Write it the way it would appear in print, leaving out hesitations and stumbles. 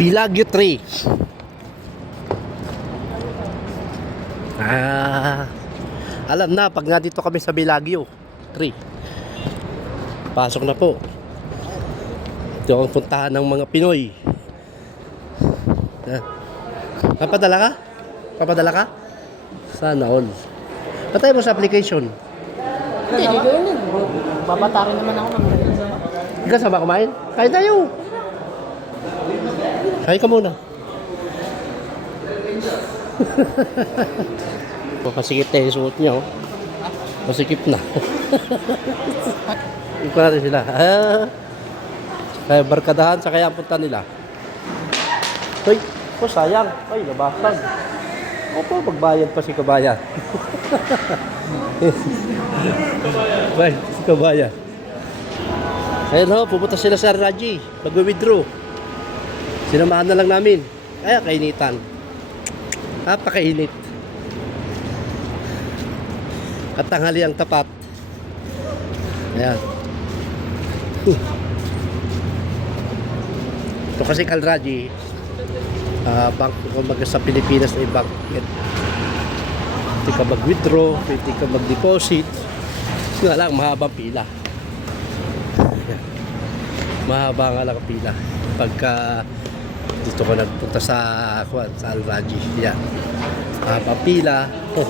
Pilagyo 3. Alam na pag nandito kami sa Pilagyo 3. Pasok na po. Ito ang puntahan ng mga Pinoy. Papadala ka? Papadala ka? Sana all. Patay mo sa application. Hindi, hindi ko yun. Babatarin naman ako ng Ikaw sama kumain? Kain tayo. Kain ka muna. Masikip na yung suot niya, oh. Masikip na. Ikaw natin sila. Kaya barkadahan sa kaya ang punta nila. Hoy, oh sayang. Ay, labasan. Opo, magbayad pa si kabayan. Bay, si kabayan. Ayun ho, pupunta sila sa Raji. Mag-withdraw. Sinamahan na lang namin. Kaya kainitan. Napakainit. At tanghali ang tapat. Ayan. Ito kasi Kalraji. Bank kumbaga sa Pilipinas ay bank. Pwede ka mag-withdraw, pwede ka mag-deposit. Nga lang, mahabang pila. Mahaba nga lang ang pila. Pagka dito ko nagpunta sa Al Raji. Yan. Mahabang pila. Oh.